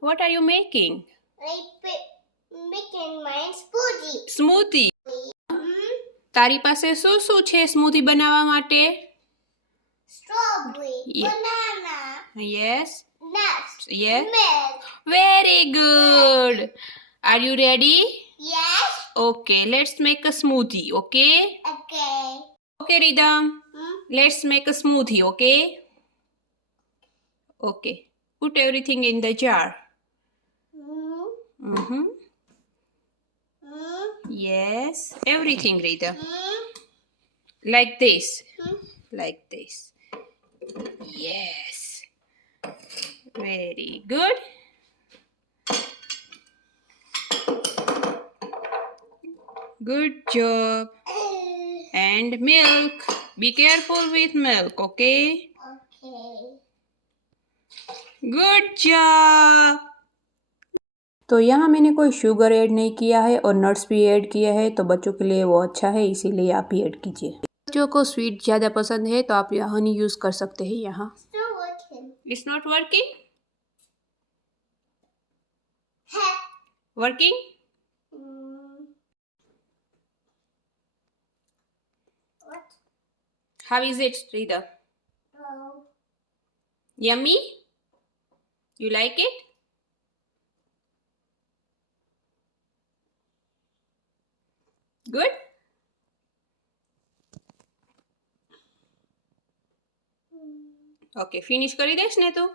What are you making? Making my smoothie. Smoothie. તારી પાસે શું શું છે સ્મૂધી બનાવવા માટે? Strawberry, Yeah. banana, Yes. nuts, Yes. milk. Very good. Are you ready? Yes. Okay, let's make a smoothie, okay? Okay. Okay, Ridham. Let's make a smoothie, okay? Okay. Put everything in the jar. Mm-hmm. Yes. Everything, Ridham. Like this. Like this. Yes. Very good. Good job. And milk. Be careful with milk, okay? Okay. Good job. तो यहाँ मैंने कोई sugar add नहीं किया है और nuts भी add किया है, तो बच्चों के लिए वो अच्छा है, इसीलिए आप भी ऐड कीजिए। बच्चों को स्वीट ज़्यादा पसंद है तो आप यहाँ हनी यूज़ कर सकते हैं यहाँ। Still working. It's not working? Ha. Working? What? How is it, Rida? Oh. Yummy? You like it? Good? Okay, finish કરી દેશ ને તું?